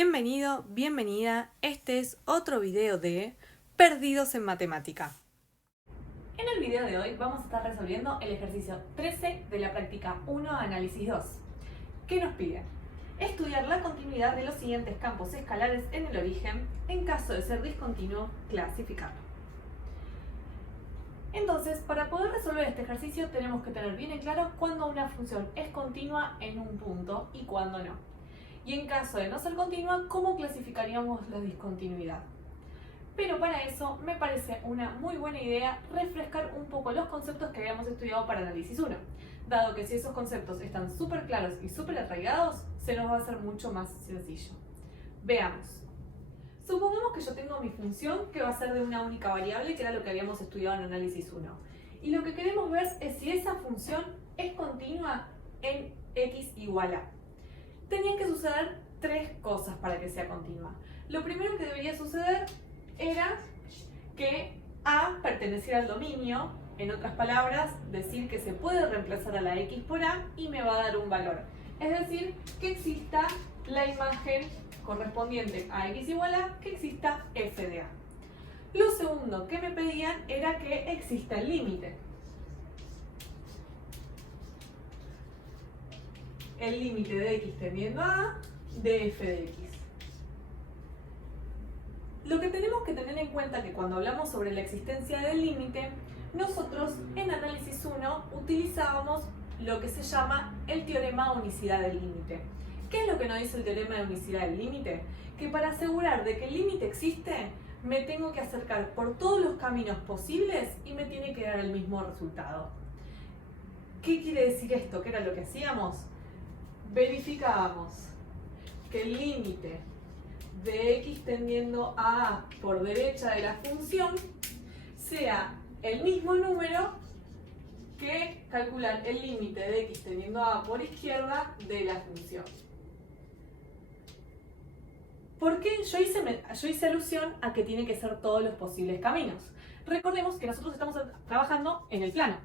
Bienvenido, bienvenida. Este es otro video de Perdidos en Matemática. En el video de hoy vamos a estar resolviendo el ejercicio 13 de la práctica 1 análisis 2. ¿Qué nos pide? Estudiar la continuidad de los siguientes campos escalares en el origen. En caso de ser discontinuo, clasificarlo. Entonces, para poder resolver este ejercicio tenemos que tener bien en claro cuándo una función es continua en un punto y cuándo no. Y en caso de no ser continua, ¿cómo clasificaríamos la discontinuidad? Pero para eso me parece una muy buena idea refrescar un poco los conceptos que habíamos estudiado para análisis 1, dado que si esos conceptos están súper claros y súper arraigados, se nos va a hacer mucho más sencillo. Veamos. Supongamos que yo tengo mi función que va a ser de una única variable, que era lo que habíamos estudiado en análisis 1. Y lo que queremos ver es si esa función es continua en x igual a. Tenían que suceder tres cosas para que sea continua. Lo primero que debería suceder era que a perteneciera al dominio, en otras palabras, decir que se puede reemplazar a la x por a y me va a dar un valor. Es decir, que exista la imagen correspondiente a x igual a, que exista f de a. Lo segundo que me pedían era que exista el límite. El límite de x tendiendo a a de f de x. Lo que tenemos que tener en cuenta es que cuando hablamos sobre la existencia del límite, nosotros en análisis 1 utilizábamos lo que se llama el teorema de unicidad del límite. ¿Qué es lo que nos dice el teorema de unicidad del límite? Que para asegurar de que el límite existe, me tengo que acercar por todos los caminos posibles y me tiene que dar el mismo resultado. ¿Qué quiere decir esto? ¿Qué era lo que hacíamos? Verificábamos que el límite de x tendiendo a a por derecha de la función sea el mismo número que calcular el límite de x tendiendo a por izquierda de la función. ¿Por qué yo hice alusión a que tiene que ser todos los posibles caminos? Recordemos que nosotros estamos trabajando en el plano,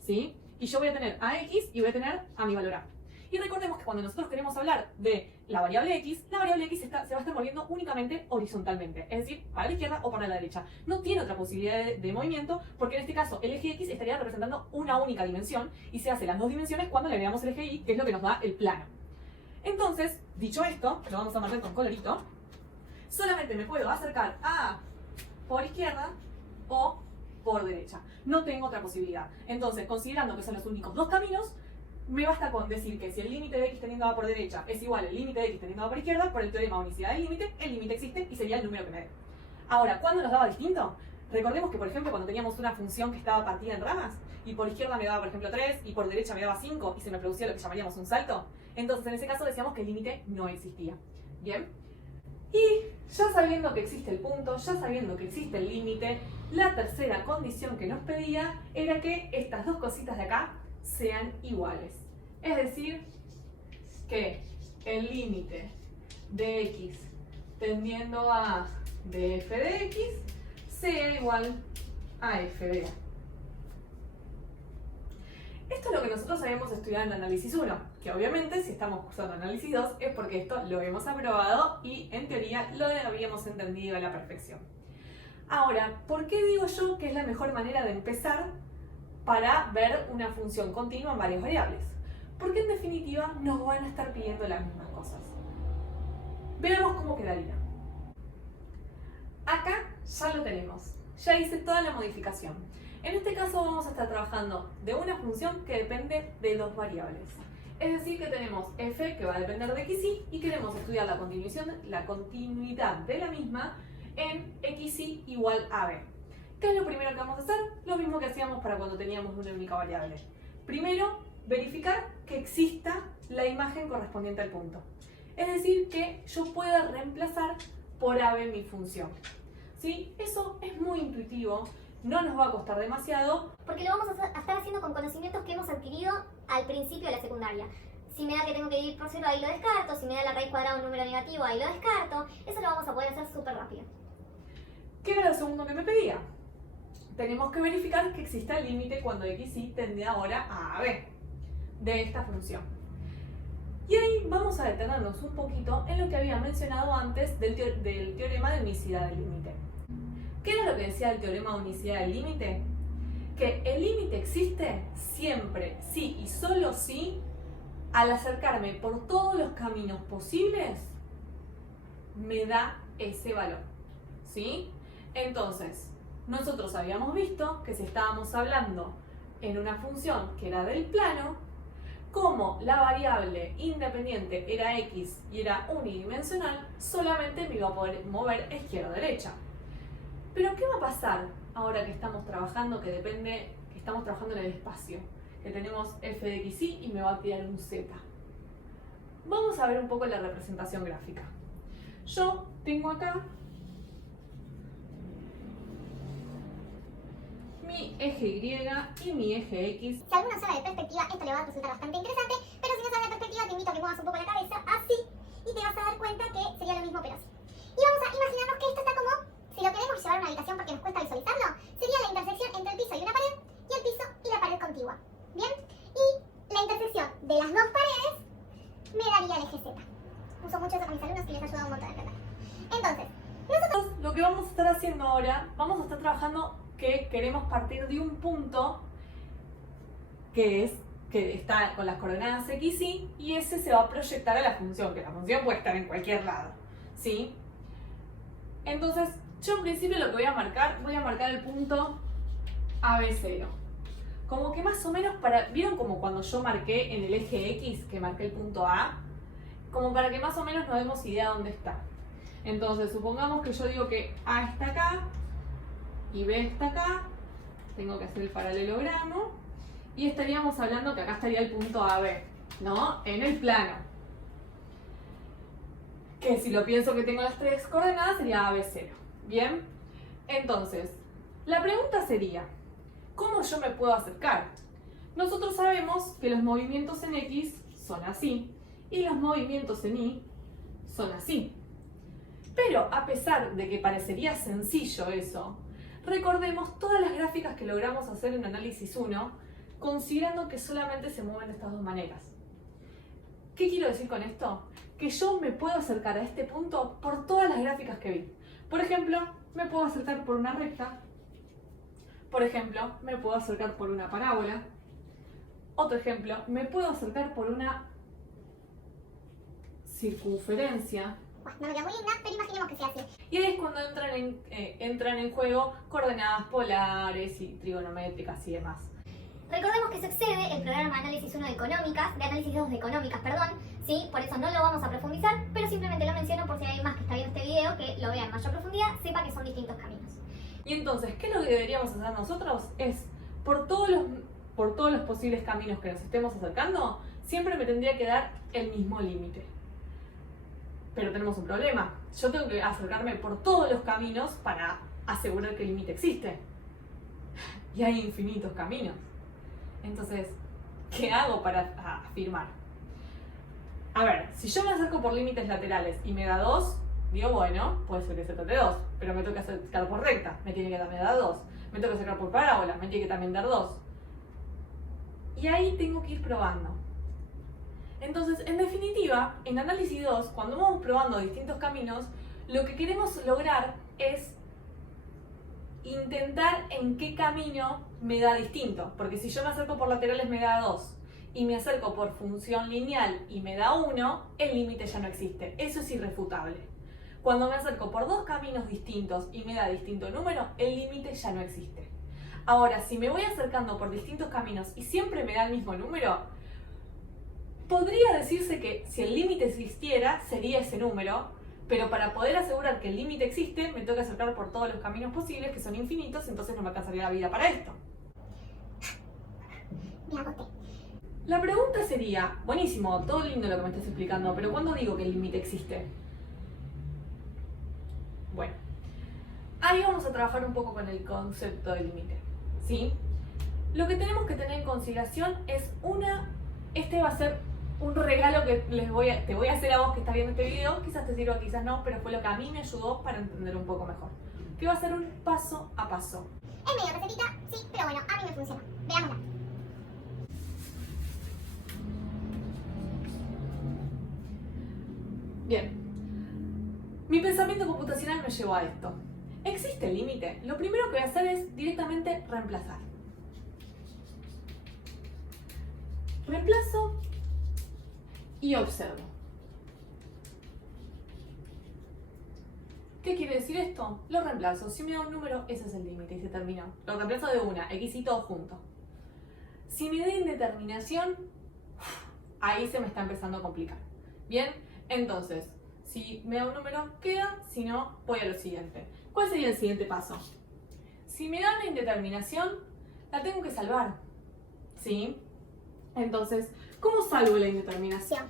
¿sí? Y yo voy a tener a x y voy a tener a mi valor a. Y recordemos que cuando nosotros queremos hablar de la variable x se va a estar moviendo únicamente horizontalmente, es decir, para la izquierda o para la derecha. No tiene otra posibilidad de movimiento, porque en este caso el eje x estaría representando una única dimensión y se hace las dos dimensiones cuando le veamos el eje y, que es lo que nos da el plano. Entonces, dicho esto, lo vamos a marcar con colorito, solamente me puedo acercar a por izquierda o por derecha. No tengo otra posibilidad. Entonces, considerando que son los únicos dos caminos, me basta con decir que si el límite de x teniendo a por derecha es igual al límite de x teniendo a por izquierda, por el teorema de unicidad del límite, el límite existe y sería el número que me dé. Ahora, ¿cuándo nos daba distinto? Recordemos que, por ejemplo, cuando teníamos una función que estaba partida en ramas, y por izquierda me daba, por ejemplo, 3, y por derecha me daba 5, y se me producía lo que llamaríamos un salto, entonces en ese caso decíamos que el límite no existía. ¿Bien? Y ya sabiendo que existe el punto, ya sabiendo que existe el límite, la tercera condición que nos pedía era que estas dos cositas de acá sean iguales. Es decir, que el límite de x tendiendo a de f de x sea igual a f de a. Esto es lo que nosotros habíamos estudiado en análisis 1, que obviamente si estamos cursando análisis 2 es porque esto lo hemos aprobado y en teoría lo habíamos entendido a la perfección. Ahora, ¿por qué digo yo que es la mejor manera de empezar para ver una función continua en varias variables? Porque en definitiva nos van a estar pidiendo las mismas cosas. Veamos cómo quedaría. Acá ya lo tenemos, ya hice toda la modificación. En este caso vamos a estar trabajando de una función que depende de dos variables. Es decir, que tenemos f que va a depender de xy y queremos estudiar la continuidad de la misma en xy igual a b. ¿Qué es lo primero que vamos a hacer? Lo mismo que hacíamos para cuando teníamos una única variable. Primero, verificar que exista la imagen correspondiente al punto. Es decir, que yo pueda reemplazar por a b mi función. ¿Sí? Eso es muy intuitivo. No nos va a costar demasiado. Porque lo vamos a estar haciendo con conocimientos que hemos adquirido al principio de la secundaria. Si me da que tengo que dividir por 0, ahí lo descarto. Si me da la raíz cuadrada de un número negativo, ahí lo descarto. Eso lo vamos a poder hacer súper rápido. ¿Qué era lo segundo que me pedía? Tenemos que verificar que exista el límite cuando xy tende ahora a b de esta función. Y ahí vamos a detenernos un poquito en lo que había mencionado antes del teorema de unicidad del límite. ¿Qué era lo que decía el teorema de unicidad del límite? Que el límite existe siempre, sí y solo si, al acercarme por todos los caminos posibles, me da ese valor, ¿sí? Entonces, nosotros habíamos visto que si estábamos hablando en una función que era del plano, como la variable independiente era x y era unidimensional, solamente me iba a poder mover izquierda o derecha. Pero ¿qué va a pasar ahora que estamos trabajando, que estamos trabajando en el espacio? Que tenemos f de x y me va a tirar un z. Vamos a ver un poco la representación gráfica. Yo tengo acá mi eje y y mi eje x. Si alguno sabe de perspectiva, esto le va a resultar bastante interesante, pero si no sabes de perspectiva, te invito a que muevas un poco la cabeza así y te vas a dar cuenta que sería lo mismo pero así. Y vamos a imaginarnos que esto está como, si lo queremos llevar a una habitación porque nos cuesta visualizarlo, sería la intersección entre el piso y una pared, y el piso y la pared contigua. ¿Bien? Y la intersección de las dos paredes me daría el eje Z. Uso mucho eso con mis alumnos y les ayuda un montón a entender. Entonces, nosotros Lo que vamos a estar haciendo ahora, vamos a estar trabajando que queremos partir de un punto que está con las coordenadas x, y ese se va a proyectar a la función, que la función puede estar en cualquier lado, ¿sí? Entonces, yo en principio lo que voy a marcar el punto AB0. Como que más o menos ¿vieron como cuando yo marqué en el eje X, que marqué el punto A? Como para que más o menos nos demos idea de dónde está. Entonces, supongamos que yo digo que A está acá y B está acá. Tengo que hacer el paralelogramo. Y estaríamos hablando que acá estaría el punto AB, ¿no? En el plano. Que si lo pienso que tengo las tres coordenadas sería AB0. ¿Bien? Entonces, la pregunta sería, ¿cómo yo me puedo acercar? Nosotros sabemos que los movimientos en X son así y los movimientos en Y son así. Pero a pesar de que parecería sencillo eso, recordemos todas las gráficas que logramos hacer en análisis 1, considerando que solamente se mueven de estas dos maneras. ¿Qué quiero decir con esto? Que yo me puedo acercar a este punto por todas las gráficas que vi. Por ejemplo, me puedo acercar por una recta. Por ejemplo, me puedo acercar por una parábola. Otro ejemplo, me puedo acercar por una circunferencia. no me queda muy linda, pero imaginemos que sea así. Y ahí es cuando entran en juego coordenadas polares y trigonométricas y demás. Recordemos que eso excede el programa de análisis 1 de económicas, de análisis 2 de económicas, perdón, ¿sí? Por eso no lo vamos a profundizar, pero simplemente lo menciono por si hay más que está viendo este video, que lo vea en mayor profundidad, sepa que son distintos caminos. Y entonces, ¿qué es lo que deberíamos hacer nosotros? Es, por todos los posibles caminos que nos estemos acercando, siempre me tendría que dar el mismo límite. Pero tenemos un problema. Yo tengo que acercarme por todos los caminos para asegurar que el límite existe. Y hay infinitos caminos. Entonces, ¿qué hago para afirmar? A ver, si yo me acerco por límites laterales y me da 2, digo, bueno, puede ser que se trate de 2, pero me toca acercar por recta, me tiene que también dar 2. Me toca acercar por parábola, me tiene que también dar 2. Y ahí tengo que ir probando. Entonces, en definitiva, en análisis 2, cuando vamos probando distintos caminos, lo que queremos lograr es intentar en qué camino me da distinto. Porque si yo me acerco por laterales me da 2 y me acerco por función lineal y me da 1, el límite ya no existe. Eso es irrefutable. Cuando me acerco por dos caminos distintos y me da distinto número, el límite ya no existe. Ahora, si me voy acercando por distintos caminos y siempre me da el mismo número, podría decirse que si el límite existiera, sería ese número, pero para poder asegurar que el límite existe, me tengo que acercar por todos los caminos posibles, que son infinitos, entonces no me alcanzaría la vida para esto. Me agoté. La pregunta sería, buenísimo, todo lindo lo que me estás explicando, pero ¿cuándo digo que el límite existe? Bueno, ahí vamos a trabajar un poco con el concepto de límite, ¿sí? Lo que tenemos que tener en consideración es este va a ser un regalo que te voy a hacer a vos que estás viendo este video, quizás te sirva, quizás no, pero fue lo que a mí me ayudó para entender un poco mejor. Que va a ser un paso a paso. Es medio recetita, sí, pero bueno, a mí me funciona. Veámosla. Bien. Mi pensamiento computacional me llevó a esto. ¿Existe el límite? Lo primero que voy a hacer es directamente reemplazar. Reemplazo y observo. ¿Qué quiere decir esto? Lo reemplazo. Si me da un número, ese es el límite y se terminó. Lo reemplazo de una, x y todo junto. Si me da indeterminación, ahí se me está empezando a complicar. Bien, entonces, si me da un número, queda. Si no, voy a lo siguiente. ¿Cuál sería el siguiente paso? Si me da una indeterminación, la tengo que salvar. ¿Sí? Entonces, ¿cómo salvo la indeterminación?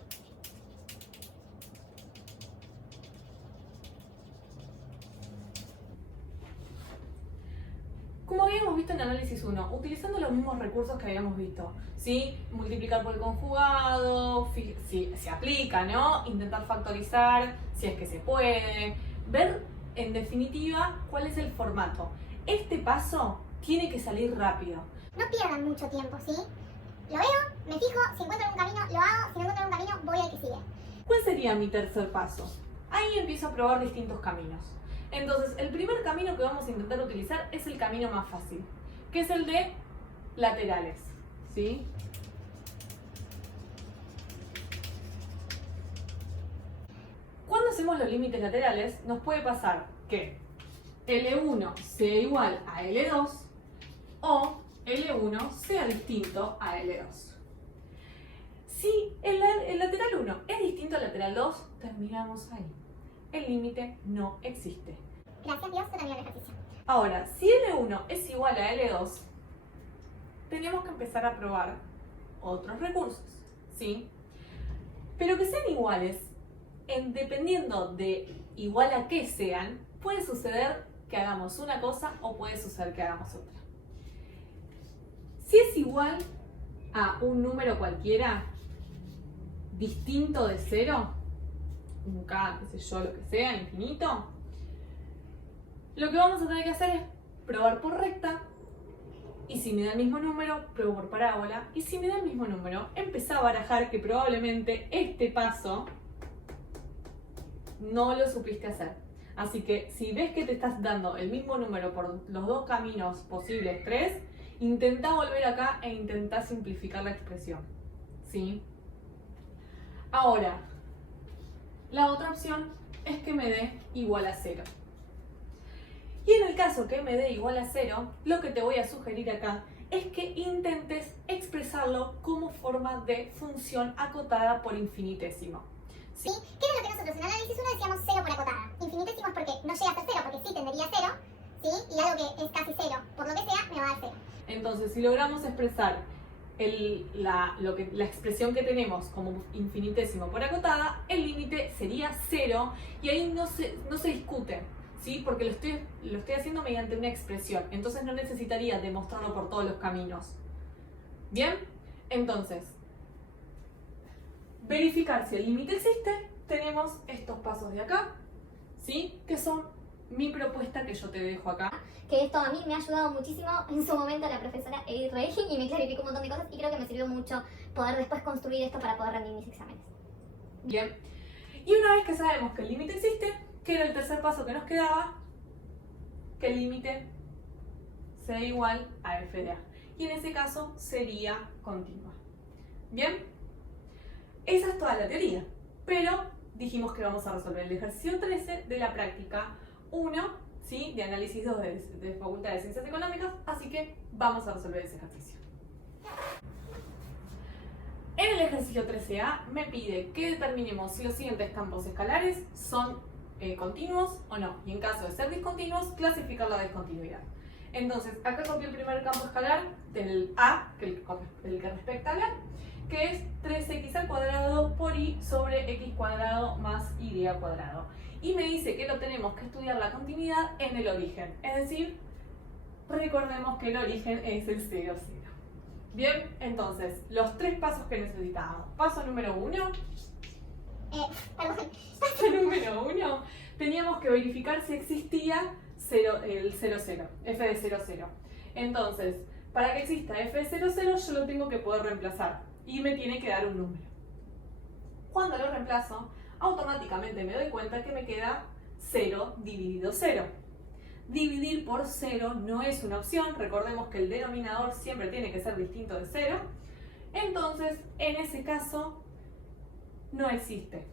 Como habíamos visto en análisis 1, utilizando los mismos recursos que habíamos visto, ¿sí? Multiplicar por el conjugado, si se aplica, ¿no? Intentar factorizar, si es que se puede, ver en definitiva cuál es el formato. Este paso tiene que salir rápido. No pierdan mucho tiempo, ¿sí? Lo veo, me fijo, si encuentro algún camino, lo hago, si no encuentro algún camino, voy al que sigue. ¿Cuál sería mi tercer paso? Ahí empiezo a probar distintos caminos. Entonces, el primer camino que vamos a intentar utilizar es el camino más fácil, que es el de laterales, ¿sí? Cuando hacemos los límites laterales, nos puede pasar que L1 sea igual a L2 o L1 sea distinto a L2. Si el lateral 1 es distinto al lateral 2, terminamos ahí. El límite no existe. Gracias Dios, se terminó el ejercicio. Ahora, si L1 es igual a L2, tenemos que empezar a probar otros recursos, ¿sí? Pero que sean iguales, dependiendo de igual a qué sean, puede suceder que hagamos una cosa o puede suceder que hagamos otra. Si es igual a un número cualquiera, distinto de 0, un K, qué sé yo, lo que sea, infinito, lo que vamos a tener que hacer es probar por recta, y si me da el mismo número, pruebo por parábola, y si me da el mismo número, empezar a barajar que probablemente este paso no lo supiste hacer. Así que si ves que te estás dando el mismo número por los dos caminos posibles, 3, intenta volver acá e intenta simplificar la expresión, ¿sí? Ahora, la otra opción es que me dé igual a 0. Y en el caso que me dé igual a 0, lo que te voy a sugerir acá es que intentes expresarlo como forma de función acotada por infinitésimo. ¿Sí? ¿Qué es lo que nosotros en análisis 1 decíamos 0 por acotada? Infinitésimo es porque no llega a ser 0, porque sí tendería a 0, ¿sí? Y algo que es casi 0, por lo que sea, me va a dar 0. Entonces, si logramos expresar la expresión que tenemos como infinitésimo por acotada, el límite sería 0 y ahí no se discute, ¿sí? Porque lo estoy haciendo mediante una expresión, entonces no necesitaría demostrarlo por todos los caminos. ¿Bien? Entonces, verificar si el límite existe, tenemos estos pasos de acá, ¿sí? Que son mi propuesta que yo te dejo acá. Que esto a mí me ha ayudado muchísimo en su momento la profesora Edith Rey y me clarificó un montón de cosas y creo que me sirvió mucho poder después construir esto para poder rendir mis exámenes. Bien, y una vez que sabemos que el límite existe, que era el tercer paso que nos quedaba, que el límite sea igual a f de a. Y en ese caso sería continua. Bien, esa es toda la teoría, pero dijimos que vamos a resolver el ejercicio 13 de la práctica 1, ¿sí? De análisis 2 de Facultad de Ciencias Económicas, así que vamos a resolver ese ejercicio. En el ejercicio 13A me pide que determinemos si los siguientes campos escalares son continuos o no, y en caso de ser discontinuos, clasificar la discontinuidad. Entonces, acá copié el primer campo escalar del A, el que respecta al A, que es 3x al cuadrado por y sobre x cuadrado más y al cuadrado. Y me dice que lo tenemos que estudiar la continuidad en el origen, es decir, recordemos que el origen es el 0, 0. Bien, entonces, los tres pasos que necesitábamos. Paso número 1. Perdón. Paso número 1. Teníamos que verificar si existía el 0, 0, f de 0, 0. Entonces, para que exista f de 0, 0, yo lo tengo que poder reemplazar. Y me tiene que dar un número. Cuando lo reemplazo, automáticamente me doy cuenta que me queda 0 dividido 0. Dividir por 0 no es una opción, recordemos que el denominador siempre tiene que ser distinto de 0, entonces en ese caso no existe.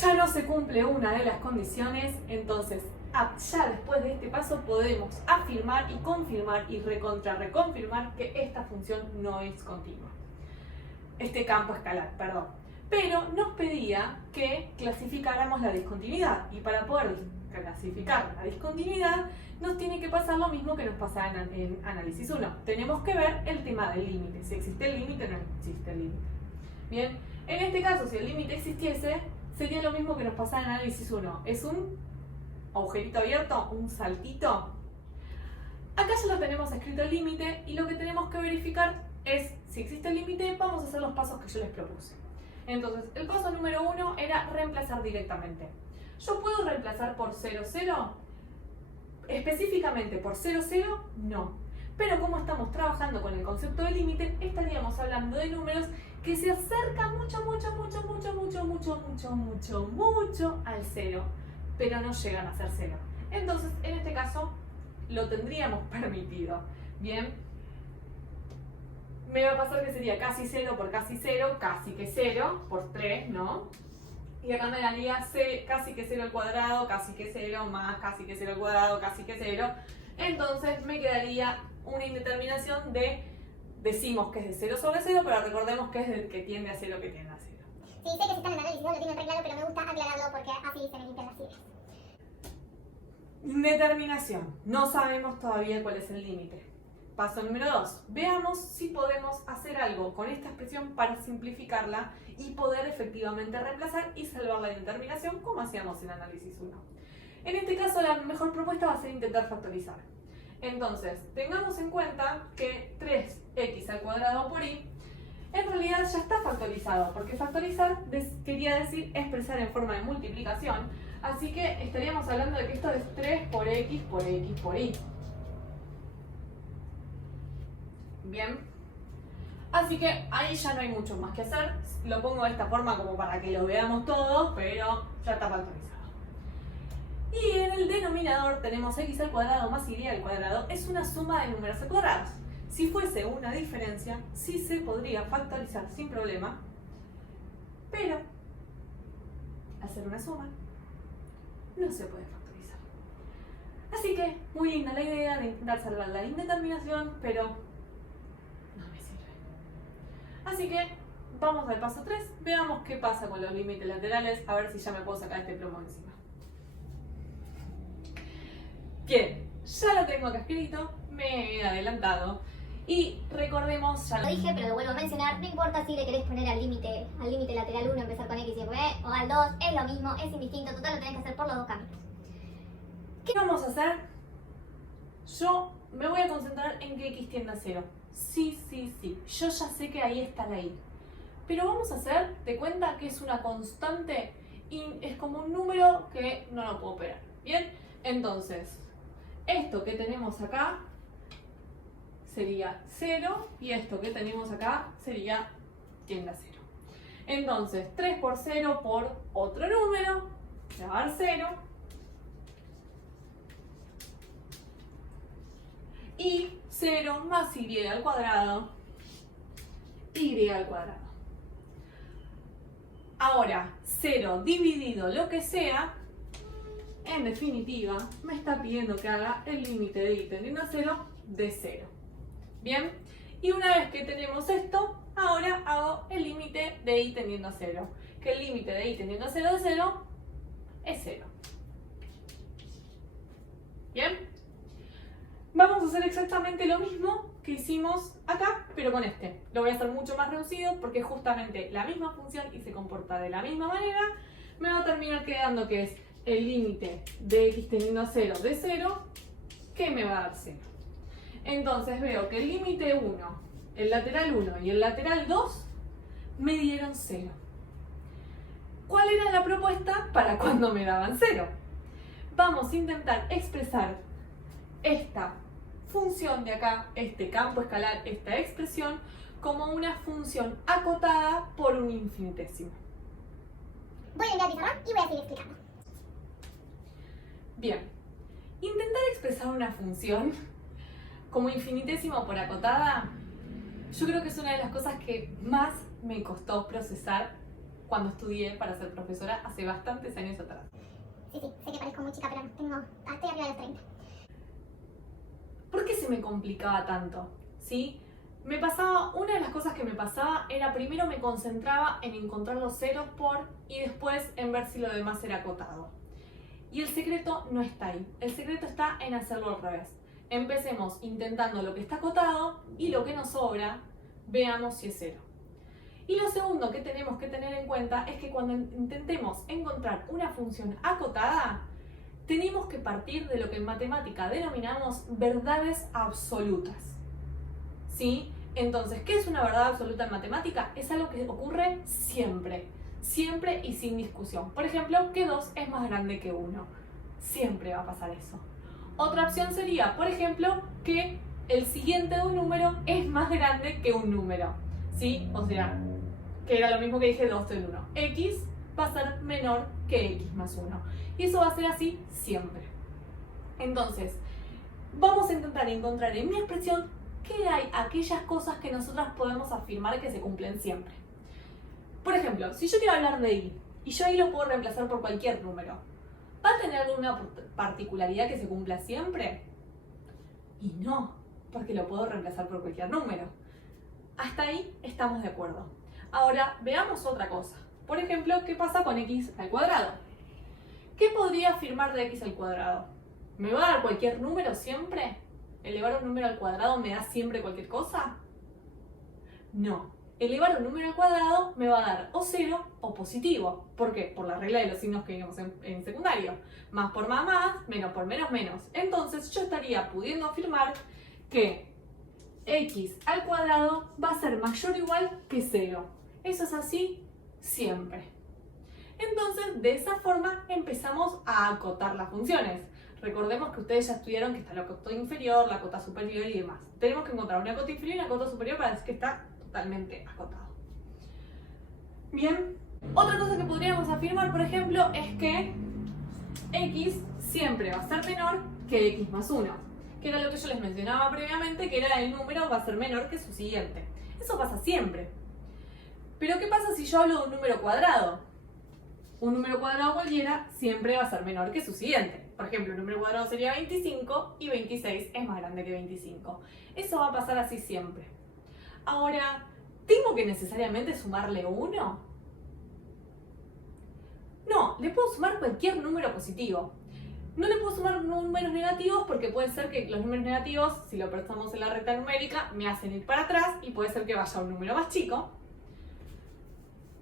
Ya no se cumple una de las condiciones, entonces ya después de este paso podemos afirmar y confirmar y reconfirmar que esta función no es continua. Este campo escalar, perdón. Pero nos pedía que clasificáramos la discontinuidad y para poder clasificar la discontinuidad nos tiene que pasar lo mismo que nos pasa en análisis 1. Tenemos que ver el tema del límite, si existe el límite o no existe el límite. Bien, en este caso si el límite existiese sería lo mismo que nos pasa en análisis 1. Es un agujerito abierto, un saltito. Acá ya lo tenemos escrito el límite y lo que tenemos que verificar es si existe el límite. Vamos a hacer los pasos que yo les propuse. Entonces, el paso número 1 era reemplazar directamente. ¿Yo puedo reemplazar por 0, 0? Específicamente por 0, 0, no. Pero como estamos trabajando con el concepto de límite, estaríamos hablando de números que se acercan mucho al 0, pero no llegan a ser 0. Entonces, en este caso, lo tendríamos permitido. Bien. Me va a pasar que sería casi 0 por casi 0, casi que 0 por 3, ¿no? Y acá me daría casi que 0 al cuadrado, casi que 0, más casi que 0 al cuadrado, casi que 0. Entonces me quedaría una indeterminación de, decimos que es de 0 sobre 0, pero recordemos que es del que tiende a 0, que tiende a 0. Sí, sé que si están en análisis no lo tienen re claro, pero me gusta aclararlo porque así se me limpian las ideas. Indeterminación. No sabemos todavía cuál es el límite. Paso número 2. Veamos si podemos hacer algo con esta expresión para simplificarla y poder efectivamente reemplazar y salvar la indeterminación como hacíamos en análisis 1. En este caso la mejor propuesta va a ser intentar factorizar. Entonces, tengamos en cuenta que 3x al cuadrado por y en realidad ya está factorizado, porque factorizar quería decir expresar en forma de multiplicación, así que estaríamos hablando de que esto es 3 por x por x por y. Bien, así que ahí ya no hay mucho más que hacer. Lo pongo de esta forma como para que lo veamos todos, pero ya está factorizado. Y en el denominador tenemos x al cuadrado más y al cuadrado. Es una suma de números al cuadrado. Si fuese una diferencia, sí se podría factorizar sin problema, pero al ser una suma, no se puede factorizar. Así que muy linda la idea de intentar salvar la indeterminación, pero no me sirve. Así que vamos al paso 3, veamos qué pasa con los límites laterales, a ver si ya me puedo sacar este plomo encima. Bien, ya lo tengo acá escrito, me he adelantado. Y recordemos, ya Lo dije, pero lo vuelvo a mencionar, no importa si le querés poner al límite lateral 1, empezar con x y después o al 2, es lo mismo, es indistinto, total lo tenés que hacer por los dos caminos. ¿qué vamos a hacer? Yo me voy a concentrar en que x tiende a 0. Sí, yo ya sé que ahí está la y. Pero vamos a hacer de cuenta que es una constante y es como un número que no lo puedo operar. Bien, entonces, esto que tenemos acá sería 0 y esto que tenemos acá sería tiende a 0. Entonces, 3 por 0 por otro número, me va a dar 0. Y 0 más y al cuadrado, y al cuadrado. Ahora, 0 dividido lo que sea, en definitiva, me está pidiendo que haga el límite de y tendiendo a 0 de 0. Bien, y una vez que tenemos esto, ahora hago el límite de y tendiendo a 0. Que el límite de y tendiendo a 0 de 0 es 0. Bien, vamos a hacer exactamente lo mismo que hicimos acá, pero con este. Lo voy a hacer mucho más reducido porque es justamente la misma función y se comporta de la misma manera. Me va a terminar quedando que es el límite de x tendiendo a 0 de 0, que me va a dar 0. Entonces veo que el límite 1, el lateral 1 y el lateral 2 me dieron 0. ¿Cuál era la propuesta para cuando me daban 0? Vamos a intentar expresar esta función de acá, este campo escalar, esta expresión, como una función acotada por un infinitésimo. Voy a enviar pizarrón y voy a seguir explicando. Bien, intentar expresar una función como infinitésimo por acotada, yo creo que es una de las cosas que más me costó procesar cuando estudié para ser profesora hace bastantes años atrás. Sí, sé que parezco muy chica, pero no, estoy arriba de los 30. ¿Por qué se me complicaba tanto? ¿Sí? Una de las cosas que me pasaba era primero me concentraba en encontrar los ceros por y después en ver si lo demás era acotado. Y el secreto no está ahí, el secreto está en hacerlo al revés. Empecemos intentando lo que está acotado y lo que nos sobra, veamos si es cero. Y lo segundo que tenemos que tener en cuenta es que cuando intentemos encontrar una función acotada, tenemos que partir de lo que en matemática denominamos verdades absolutas. ¿Sí? Entonces, ¿qué es una verdad absoluta en matemática? Es algo que ocurre siempre, siempre y sin discusión. Por ejemplo, que 2 es más grande que 1. Siempre va a pasar eso. Otra opción sería, por ejemplo, que el siguiente de un número es más grande que un número. ¿Sí? O sea, que era lo mismo que dije 2 del 1. X va a ser menor que X más 1. Y eso va a ser así siempre. Entonces, vamos a intentar encontrar en mi expresión qué hay aquellas cosas que nosotras podemos afirmar que se cumplen siempre. Por ejemplo, si yo quiero hablar de y yo ahí lo puedo reemplazar por cualquier número, ¿va a tener alguna particularidad que se cumpla siempre? Y no, porque lo puedo reemplazar por cualquier número. Hasta ahí estamos de acuerdo. Ahora, veamos otra cosa. Por ejemplo, ¿qué pasa con x al cuadrado? ¿Qué podría afirmar de x al cuadrado? ¿Me va a dar cualquier número siempre? ¿Elevar un número al cuadrado me da siempre cualquier cosa? No. Elevar un número al cuadrado me va a dar o 0 o positivo. ¿Por qué? Por la regla de los signos que vimos en secundario. Más por más, menos por menos, menos. Entonces yo estaría pudiendo afirmar que x al cuadrado va a ser mayor o igual que 0. Eso es así siempre. Entonces, de esa forma empezamos a acotar las funciones. Recordemos que ustedes ya estudiaron que está la cota inferior, la cota superior y demás. Tenemos que encontrar una cota inferior y una cota superior para decir que está totalmente acotado. Bien, otra cosa que podríamos afirmar, por ejemplo, es que x siempre va a ser menor que x más 1, que era lo que yo les mencionaba previamente, que era el número va a ser menor que su siguiente. Eso pasa siempre. Pero ¿qué pasa si yo hablo de un número cuadrado? Un número cuadrado cualquiera siempre va a ser menor que su siguiente. Por ejemplo, el número cuadrado sería 25 y 26 es más grande que 25. Eso va a pasar así siempre. Ahora, ¿tengo que necesariamente sumarle 1? No, le puedo sumar cualquier número positivo. No le puedo sumar números negativos porque puede ser que los números negativos, si lo prestamos en la recta numérica, me hacen ir para atrás y puede ser que vaya a un número más chico.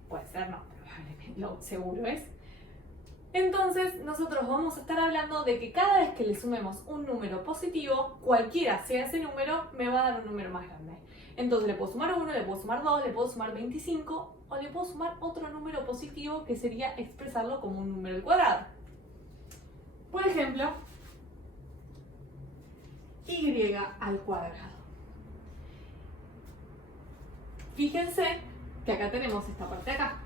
Puede ser, no, probablemente, lo seguro es. Entonces, nosotros vamos a estar hablando de que cada vez que le sumemos un número positivo, cualquiera sea ese número, me va a dar un número más grande. Entonces, le puedo sumar 1, le puedo sumar 2, le puedo sumar 25, o le puedo sumar otro número positivo que sería expresarlo como un número al cuadrado. Por ejemplo, y al cuadrado. Fíjense que acá tenemos esta parte de acá.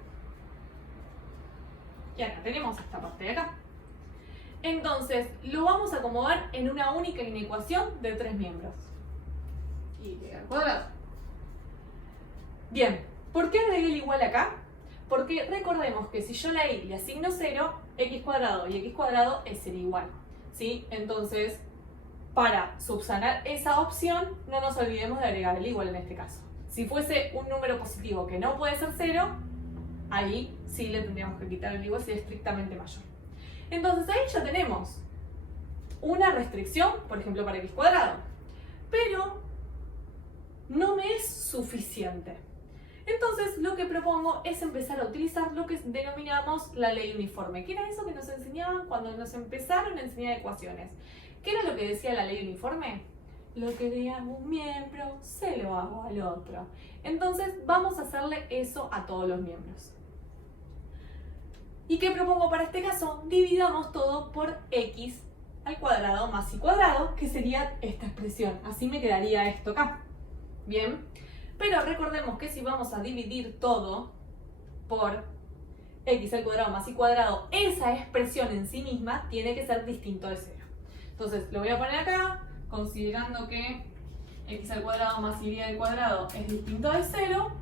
Y acá tenemos esta parte de acá. Entonces, lo vamos a acomodar en una única inecuación de 3 miembros. Y al cuadrado. Bien, ¿por qué agregué el igual acá? Porque recordemos que si yo a la y le asigno 0, x cuadrado y x cuadrado es ser igual. ¿Sí? Entonces, para subsanar esa opción, no nos olvidemos de agregar el igual en este caso. Si fuese un número positivo que no puede ser 0, ahí sí le tendríamos que quitar el igual si es estrictamente mayor. Entonces ahí ya tenemos una restricción, por ejemplo, para x cuadrado. Pero no me es suficiente. Entonces lo que propongo es empezar a utilizar lo que denominamos la ley uniforme, que era eso que nos enseñaban cuando nos empezaron a enseñar ecuaciones. ¿Qué era lo que decía la ley uniforme? Lo que le hago a un miembro, se lo hago al otro. Entonces vamos a hacerle eso a todos los miembros. ¿Y qué propongo para este caso? Dividamos todo por x al cuadrado más y cuadrado, que sería esta expresión. Así me quedaría esto acá. Bien, pero recordemos que si vamos a dividir todo por x al cuadrado más y cuadrado, esa expresión en sí misma tiene que ser distinto de 0. Entonces lo voy a poner acá, considerando que x al cuadrado más y al cuadrado es distinto de 0,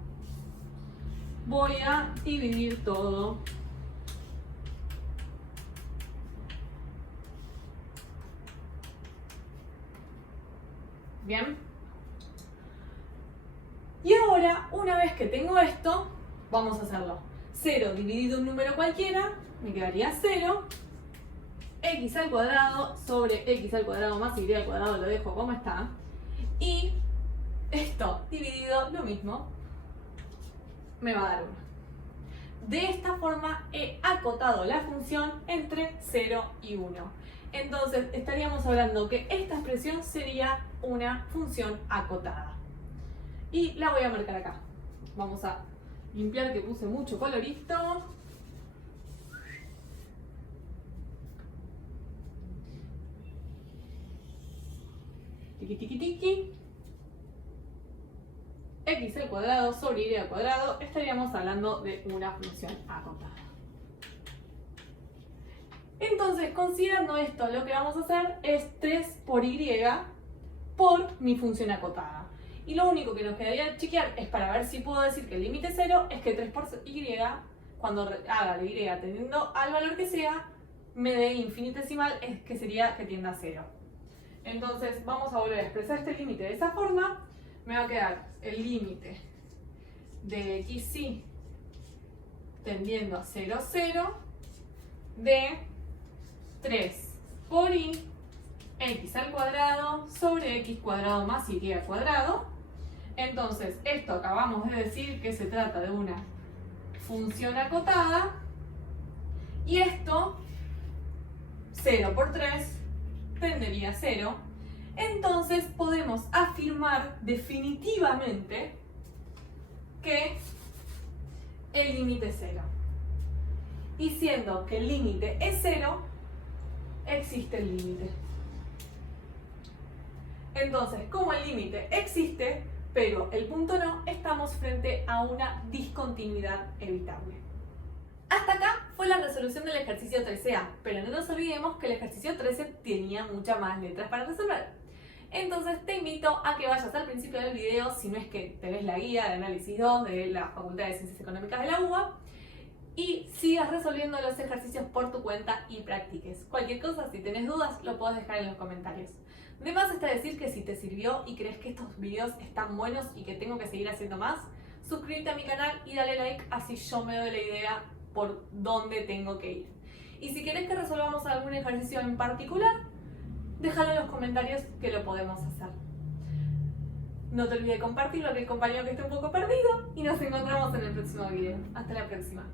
voy a dividir todo bien. Y ahora, una vez que tengo esto, vamos a hacerlo. 0 dividido un número cualquiera, me quedaría 0. X al cuadrado sobre x al cuadrado más y al cuadrado lo dejo como está. Y esto dividido lo mismo, me va a dar 1. De esta forma he acotado la función entre 0 y 1. Entonces estaríamos hablando que esta expresión sería una función acotada. Y la voy a marcar acá. Vamos a limpiar que puse mucho colorito. Tiki tiki tiki. X al cuadrado sobre y al cuadrado, estaríamos hablando de una función acotada. Entonces, considerando esto, lo que vamos a hacer es 3 por y por mi función acotada. Y lo único que nos quedaría chequear es para ver si puedo decir que el límite 0 es que 3 por y, cuando haga de y teniendo al valor que sea, me dé infinitesimal, es que sería que tienda a 0. Entonces, vamos a volver a expresar este límite de esa forma. Me va a quedar el límite de xy tendiendo a 0, 0 de 3 por y x al cuadrado sobre x cuadrado más y al cuadrado. Entonces, esto acabamos de decir que se trata de una función acotada. Y esto, 0 por 3, tendería a 0. Entonces podemos afirmar definitivamente que el límite es 0. Y siendo que el límite es 0, existe el límite. Entonces, como el límite existe, pero el punto no, estamos frente a una discontinuidad evitable. Hasta acá fue la resolución del ejercicio 13A, pero no nos olvidemos que el ejercicio 13 tenía muchas más letras para resolver. Entonces te invito a que vayas al principio del video, si no es que tenés la guía de análisis 2 de la Facultad de Ciencias Económicas de la UBA, y sigas resolviendo los ejercicios por tu cuenta y practiques. Cualquier cosa, si tenés dudas, lo podés dejar en los comentarios. De más está decir que si te sirvió y crees que estos videos están buenos y que tengo que seguir haciendo más, suscríbete a mi canal y dale like, así yo me doy la idea por dónde tengo que ir. Y si querés que resolvamos algún ejercicio en particular, déjalo en los comentarios que lo podemos hacer. No te olvides de compartirlo a aquel compañero que esté un poco perdido y nos encontramos en el próximo video. Hasta la próxima.